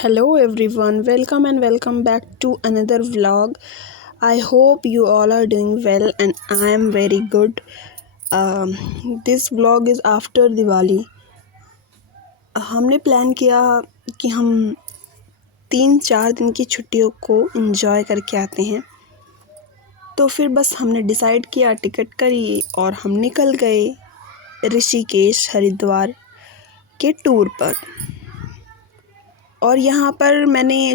Hello everyone, welcome and welcome back to another vlog. I hope you all are doing well and I am very good. This vlog is after Diwali. हमने plan किया कि हम 3-4 दिन की छुट्टियों को enjoy करके आते हैं। तो फिर बस हमने डिसाइड किया, टिकट करी और हम निकल गए ऋषिकेश हरिद्वार के टूर पर। और यहाँ पर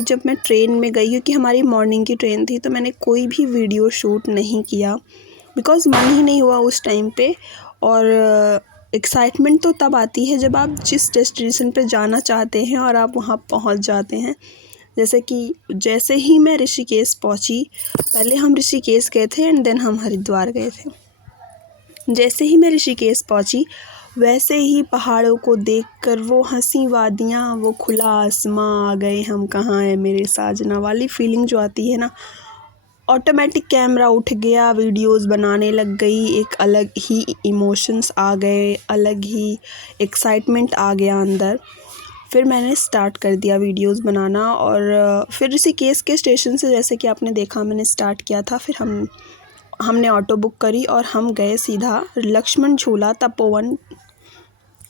जब मैं ट्रेन में गई, क्योंकि हमारी मॉर्निंग की ट्रेन थी, तो मैंने कोई भी वीडियो शूट नहीं किया बिकॉज़ मन ही नहीं हुआ उस टाइम पे। और एक्साइटमेंट तो तब आती है जब आप जिस डेस्टिनेशन पे जाना चाहते हैं और आप वहाँ पहुँच जाते हैं। जैसे ही मैं ऋषिकेश पहुँची, पहले हम ऋषिकेश गए थे एंड देन हम हरिद्वार गए थे। जैसे ही मैं ऋषिकेश पहुँची, वैसे ही पहाड़ों को देखकर वो हंसी वादियाँ, वो खुला आसमां, आ गए हम कहाँ है मेरे साजना वाली फीलिंग जो आती है ना, ऑटोमेटिक कैमरा उठ गया, वीडियोस बनाने लग गई। एक अलग ही इमोशंस आ गए, अलग ही एक्साइटमेंट आ गया अंदर। फिर मैंने स्टार्ट कर दिया वीडियोस बनाना। और फिर ऋषिकेश के स्टेशन से, जैसे कि आपने देखा, मैंने स्टार्ट किया था। फिर हमने ऑटो बुक करी और हम गए सीधा लक्ष्मण झूला तपोवन,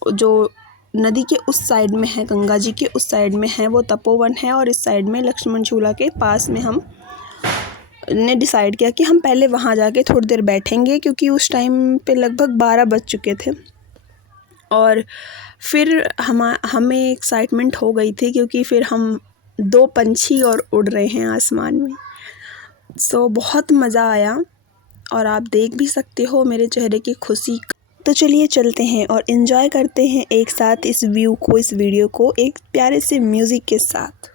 जो नदी के उस साइड में है, गंगा जी के उस साइड में है वो तपोवन है, और इस साइड में लक्ष्मण झूला के पास में हमने डिसाइड किया कि हम पहले वहाँ जाके थोड़ी देर बैठेंगे, क्योंकि उस टाइम पे लगभग 12 बज चुके थे। और फिर हमें एक्साइटमेंट हो गई थी, क्योंकि फिर हम 2 पंछी और उड़ रहे हैं आसमान में। सो बहुत मज़ा आया और आप देख भी सकते हो मेरे चेहरे की खुशी। तो चलिए चलते हैं और एंजॉय करते हैं एक साथ इस वीडियो को एक प्यारे से म्यूज़िक के साथ।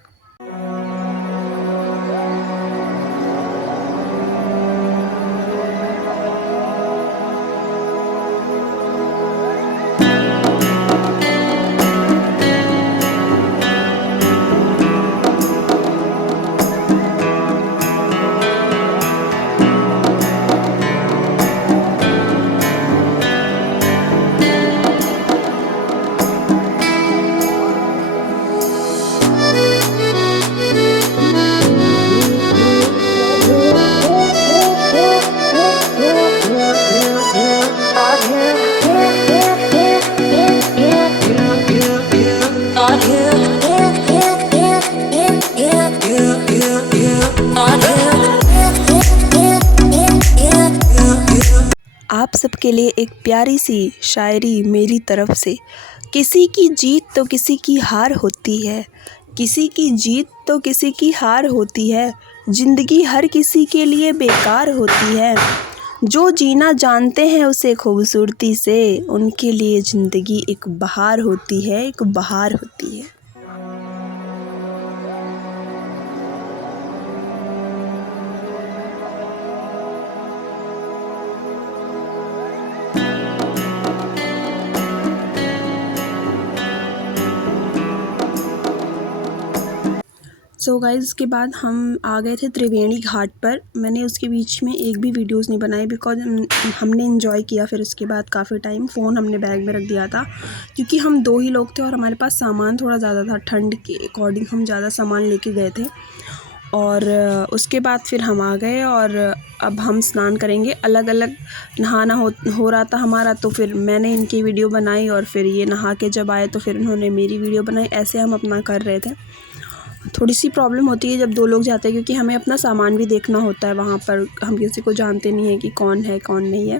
आप सबके लिए एक प्यारी सी शायरी मेरी तरफ से। किसी की जीत तो किसी की हार होती है, किसी की जीत तो किसी की हार होती है, ज़िंदगी हर किसी के लिए बेकार होती है। जो जीना जानते हैं उसे खूबसूरती से, उनके लिए ज़िंदगी एक बहार होती है, एक बहार होती है। सो गाइज़, उसके बाद हम आ गए थे त्रिवेणी घाट पर। मैंने उसके बीच में एक भी वीडियोस नहीं बनाई बिकॉज हमने एंजॉय किया। फिर उसके बाद काफ़ी टाइम फ़ोन हमने बैग में रख दिया था, क्योंकि हम 2 ही लोग थे और हमारे पास सामान थोड़ा ज़्यादा था। ठंड के अकॉर्डिंग हम ज़्यादा सामान लेके गए थे। और उसके बाद फिर हम आ गए और अब हम स्नान करेंगे। अलग अलग नहाना हो रहा था हमारा, तो फिर मैंने इनकी वीडियो बनाई और फिर ये नहा के जब आए तो फिर इन्होंने मेरी वीडियो बनाई। ऐसे हम अपना कर रहे थे। थोड़ी सी प्रॉब्लम होती है जब 2 लोग जाते हैं, क्योंकि हमें अपना सामान भी देखना होता है। वहाँ पर हम किसी को जानते नहीं हैं कि कौन है कौन नहीं है।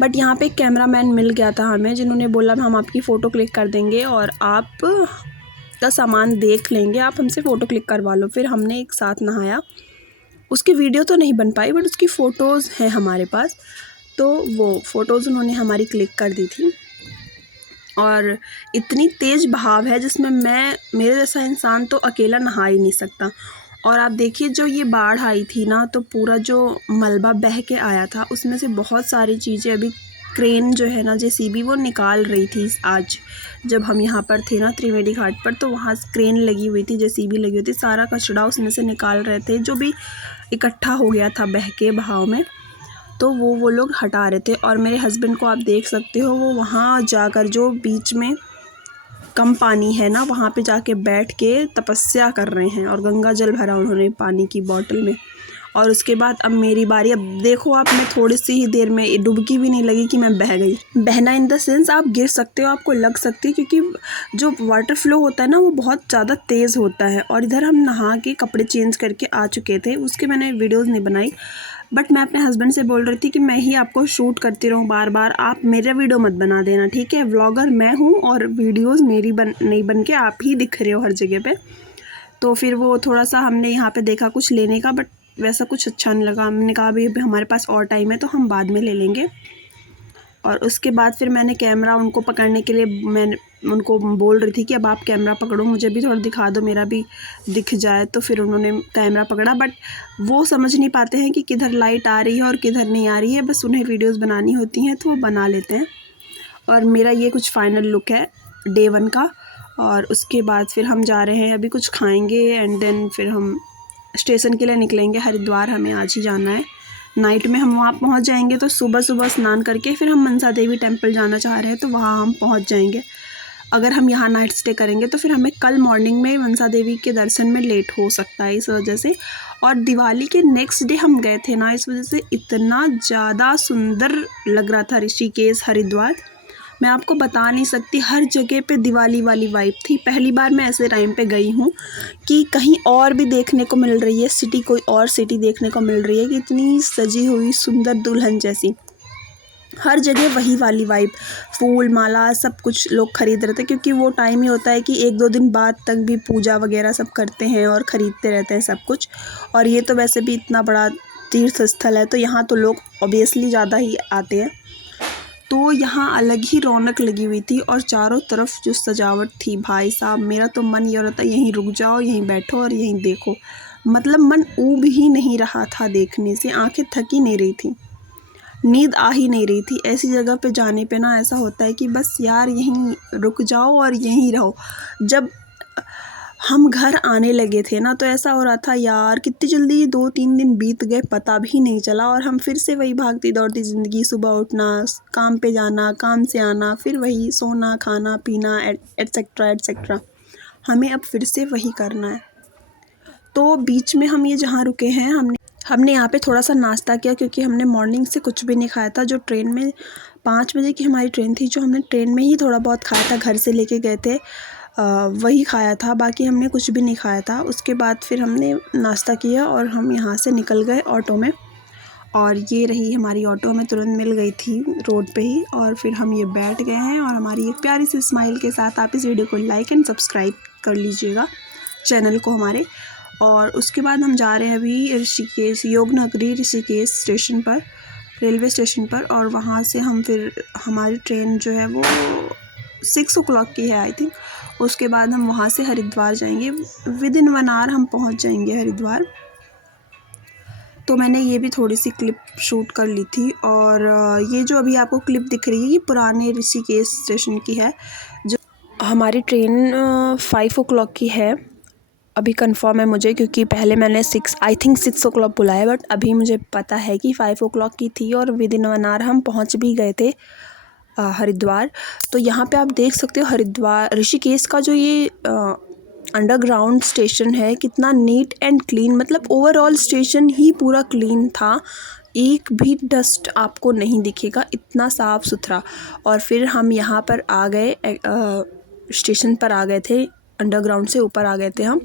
बट यहाँ पे एक कैमरामैन मिल गया था हमें, जिन्होंने बोला हम आपकी फ़ोटो क्लिक कर देंगे और आप का सामान देख लेंगे, आप हमसे फ़ोटो क्लिक करवा लो। फिर हमने एक साथ नहाया। उसकी वीडियो तो नहीं बन पाई बट उसकी फ़ोटोज़ हैं हमारे पास, तो वो फ़ोटोज़ उन्होंने हमारी क्लिक कर दी थी। और इतनी तेज़ बहाव है जिसमें मेरे जैसा इंसान तो अकेला नहा ही नहीं सकता। और आप देखिए, जो ये बाढ़ आई थी ना, तो पूरा जो मलबा बह के आया था, उसमें से बहुत सारी चीज़ें अभी क्रेन जो है ना, जेसीबी, वो निकाल रही थी। आज जब हम यहाँ पर थे ना त्रिवेणी घाट पर, तो वहाँ क्रेन लगी हुई थी, जेसीबी लगी हुई थी, सारा कचरा उसमें से निकाल रहे थे जो भी इकट्ठा हो गया था बह के बहाव में। तो वो लोग हटा रहे थे। और मेरे हस्बैंड को आप देख सकते हो, वो वहाँ जाकर जो बीच में कम पानी है ना, वहाँ पे जाके बैठ के तपस्या कर रहे हैं और गंगा जल भरा उन्होंने पानी की बॉटल में। और उसके बाद अब मेरी बारी। अब देखो आप, मैं थोड़ी सी ही देर में डुबकी भी नहीं लगी कि मैं बह गई। बहना इन द सेंस आप गिर सकते हो, आपको लग सकती है, क्योंकि जो वाटर फ्लो होता है ना वो बहुत ज़्यादा तेज़ होता है। और इधर हम नहा के कपड़े चेंज करके आ चुके थे, उसके मैंने वीडियोज़ नहीं बनाई, बट मैं अपने हस्बैंड से बोल रही थी कि मैं ही आपको शूट करती रहूँ बार बार, आप मेरा वीडियो मत बना देना, ठीक है। व्लॉगर मैं हूँ और वीडियोज़ मेरी नहीं बन के आप ही दिख रहे हो हर जगह पे। तो फिर वो थोड़ा सा हमने यहाँ पे देखा कुछ लेने का, बट वैसा कुछ अच्छा नहीं लगा। हमने कहा अभी हमारे पास और टाइम है तो हम बाद में ले लेंगे। और उसके बाद फिर मैंने कैमरा उनको पकड़ने के लिए मैंने उनको बोल रही थी कि अब आप कैमरा पकड़ो, मुझे भी थोड़ा दिखा दो, मेरा भी दिख जाए। तो फिर उन्होंने कैमरा पकड़ा, बट वो समझ नहीं पाते हैं कि किधर लाइट आ रही है और किधर नहीं आ रही है, बस उन्हें वीडियोस बनानी होती हैं तो वो बना लेते हैं। और मेरा ये कुछ फाइनल लुक है डे 1 का। और उसके बाद फिर हम जा रहे हैं, अभी कुछ खाएंगे एंड देन फिर हम स्टेशन के लिए निकलेंगे। हरिद्वार हमें आज ही जाना है, नाइट में हम वहाँ पहुँच जाएंगे। तो सुबह सुबह स्नान करके फिर हम मनसा देवी टेम्पल जाना चाह रहे हैं, तो वहाँ हम पहुँच जाएंगे। अगर हम यहाँ नाइट स्टे करेंगे तो फिर हमें कल मॉर्निंग में मनसा देवी के दर्शन में लेट हो सकता है, इस वजह से। और दिवाली के नेक्स्ट डे हम गए थे ना, इस वजह से इतना ज़्यादा सुंदर लग रहा था ऋषिकेश हरिद्वार, मैं आपको बता नहीं सकती। हर जगह पे दिवाली वाली वाइब थी। पहली बार मैं ऐसे टाइम पे गई हूँ कि कहीं और भी देखने को मिल रही है सिटी, कोई और सिटी देखने को मिल रही है कि इतनी सजी हुई सुंदर दुल्हन जैसी। हर जगह वही वाली वाइब, फूल माला सब कुछ लोग ख़रीद रहे थे, क्योंकि वो टाइम ही होता है कि 1-2 दिन बाद तक भी पूजा वगैरह सब करते हैं और ख़रीदते रहते हैं सब कुछ। और ये तो वैसे भी इतना बड़ा तीर्थ स्थल है, तो यहाँ तो लोग ऑब्वियसली ज़्यादा ही आते हैं। तो यहाँ अलग ही रौनक लगी हुई थी और चारों तरफ जो सजावट थी, भाई साहब मेरा तो मन ये हो रहा था यहीं रुक जाओ, यहीं बैठो और यहीं देखो। मतलब मन ऊब ही नहीं रहा था देखने से, आंखें थक ही नहीं रही थी, नींद आ ही नहीं रही थी। ऐसी जगह पे जाने पे ना ऐसा होता है कि बस यार यहीं रुक जाओ और यहीं रहो। जब हम घर आने लगे थे ना तो ऐसा हो रहा था यार कितनी जल्दी 2-3 दिन बीत गए, पता भी नहीं चला। और हम फिर से वही भागती दौड़ती ज़िंदगी, सुबह उठना, काम पे जाना, काम से आना, फिर वही सोना खाना पीना एटसेट्रा एटसेट्रा, हमें अब फिर से वही करना है। तो बीच में हम ये जहाँ रुके हैं, हमने यहाँ पे थोड़ा सा नाश्ता किया, क्योंकि हमने मॉर्निंग से कुछ भी नहीं खाया था। जो ट्रेन में 5 बजे की हमारी ट्रेन थी, जो हमने ट्रेन में ही थोड़ा बहुत खाया था, घर से लेके गए थे, वही खाया था, बाकी हमने कुछ भी नहीं खाया था। उसके बाद फिर हमने नाश्ता किया और हम यहाँ से निकल गए ऑटो में। और ये रही हमारी ऑटो, में तुरंत मिल गई थी रोड पे ही। और फिर हम ये बैठ गए हैं और हमारी एक प्यारी सी स्माइल के साथ आप इस वीडियो को लाइक एंड सब्सक्राइब कर लीजिएगा चैनल को हमारे। और उसके बाद हम जा रहे हैं अभी ऋषिकेश, योग नगरी ऋषिकेश स्टेशन पर, रेलवे स्टेशन पर। और वहाँ से हम फिर, हमारी ट्रेन जो है वो 6 o'clock की है आई थिंक। उसके बाद हम वहाँ से हरिद्वार जाएंगे, विदिन 1 hour हम पहुँच जाएंगे हरिद्वार। तो मैंने ये भी थोड़ी सी क्लिप शूट कर ली थी। और ये जो अभी आपको क्लिप दिख रही है ये पुराने ऋषिकेश स्टेशन की है। जो हमारी ट्रेन 5 o'clock की है, अभी कंफर्म है मुझे, क्योंकि पहले मैंने 6 o'clock बुलाया, बट अभी मुझे पता है कि 5 o'clock की थी। और विदिन 1 hour हम पहुंच भी गए थे हरिद्वार। तो यहाँ पे आप देख सकते हो हरिद्वार ऋषिकेश का जो ये अंडरग्राउंड स्टेशन है, कितना नीट एंड क्लीन, मतलब ओवरऑल स्टेशन ही पूरा क्लीन था, एक भी डस्ट आपको नहीं दिखेगा, इतना साफ़ सुथरा। और फिर हम यहाँ पर आ गए, स्टेशन पर आ गए थे, अंडरग्राउंड से ऊपर आ गए थे हम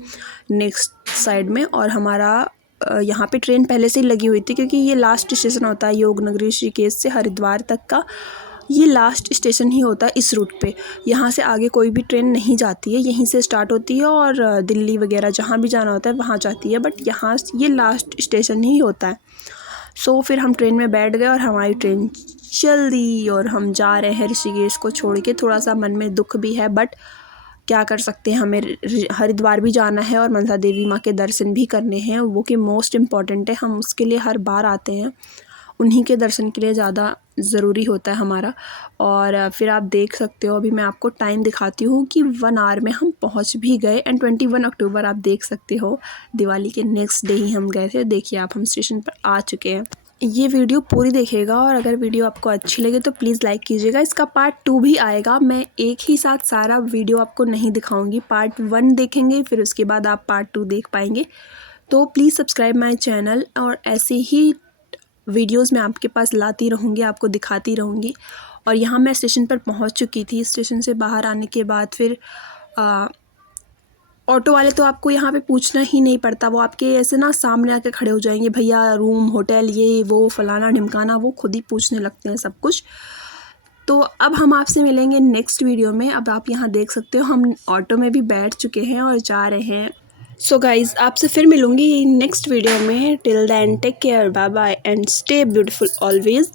नेक्स्ट साइड में। और हमारा यहाँ पे ट्रेन पहले से ही लगी हुई थी, क्योंकि ये लास्ट स्टेशन होता है योग नगरी ऋषिकेश से हरिद्वार तक का, ये लास्ट स्टेशन ही होता है इस रूट पे। यहाँ से आगे कोई भी ट्रेन नहीं जाती है, यहीं से स्टार्ट होती है और दिल्ली वगैरह जहाँ भी जाना होता है वहाँ जाती है, बट यहाँ ये लास्ट स्टेशन ही होता है। सो फिर हम ट्रेन में बैठ गए और हमारी ट्रेन चल दी और हम जा रहे हैं ऋषिकेश को छोड़ के। थोड़ा सा मन में दुख भी है, बट क्या कर सकते हैं, हमें हरिद्वार भी जाना है और मनसा देवी माँ के दर्शन भी करने हैं, वो कि मोस्ट इम्पॉर्टेंट है, हम उसके लिए हर बार आते हैं, उन्हीं के दर्शन के लिए ज़्यादा ज़रूरी होता है हमारा। और फिर आप देख सकते हो, अभी मैं आपको टाइम दिखाती हूँ कि 1 hour में हम पहुँच भी गए। एंड 21 अक्टूबर आप देख सकते हो, दिवाली के नेक्स्ट डे ही हम गए थे। देखिए आप, हम स्टेशन पर आ चुके हैं। ये वीडियो पूरी देखिएगा और अगर वीडियो आपको अच्छी लगे तो प्लीज़ लाइक कीजिएगा। इसका पार्ट 2 भी आएगा। मैं एक ही साथ सारा वीडियो आपको नहीं दिखाऊंगी, पार्ट 1 देखेंगे फिर उसके बाद आप पार्ट 2 देख पाएंगे। तो प्लीज़ सब्सक्राइब माय चैनल और ऐसे ही वीडियोस मैं आपके पास लाती रहूँगी, आपको दिखाती रहूँगी। और यहाँ मैं स्टेशन पर पहुँच चुकी थी। स्टेशन से बाहर आने के बाद फिर ऑटो वाले तो आपको यहाँ पे पूछना ही नहीं पड़ता, वो आपके ऐसे ना सामने आके खड़े हो जाएंगे, भैया रूम होटल ये वो फलाना ढिमकाना, वो खुद ही पूछने लगते हैं सब कुछ। तो अब हम आपसे मिलेंगे नेक्स्ट वीडियो में। अब आप यहाँ देख सकते हो हम ऑटो में भी बैठ चुके हैं और जा रहे हैं। सो गाइज़ आपसे फिर मिलूँगी नेक्स्ट वीडियो में। Till then take care, bye bye and stay beautiful always.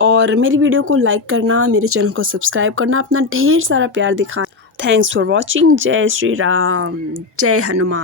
और मेरी वीडियो को लाइक करना, मेरे चैनल को सब्सक्राइब करना, अपना ढेर सारा प्यार दिखाना। Thanks for watching. जय श्री राम, जय हनुमान।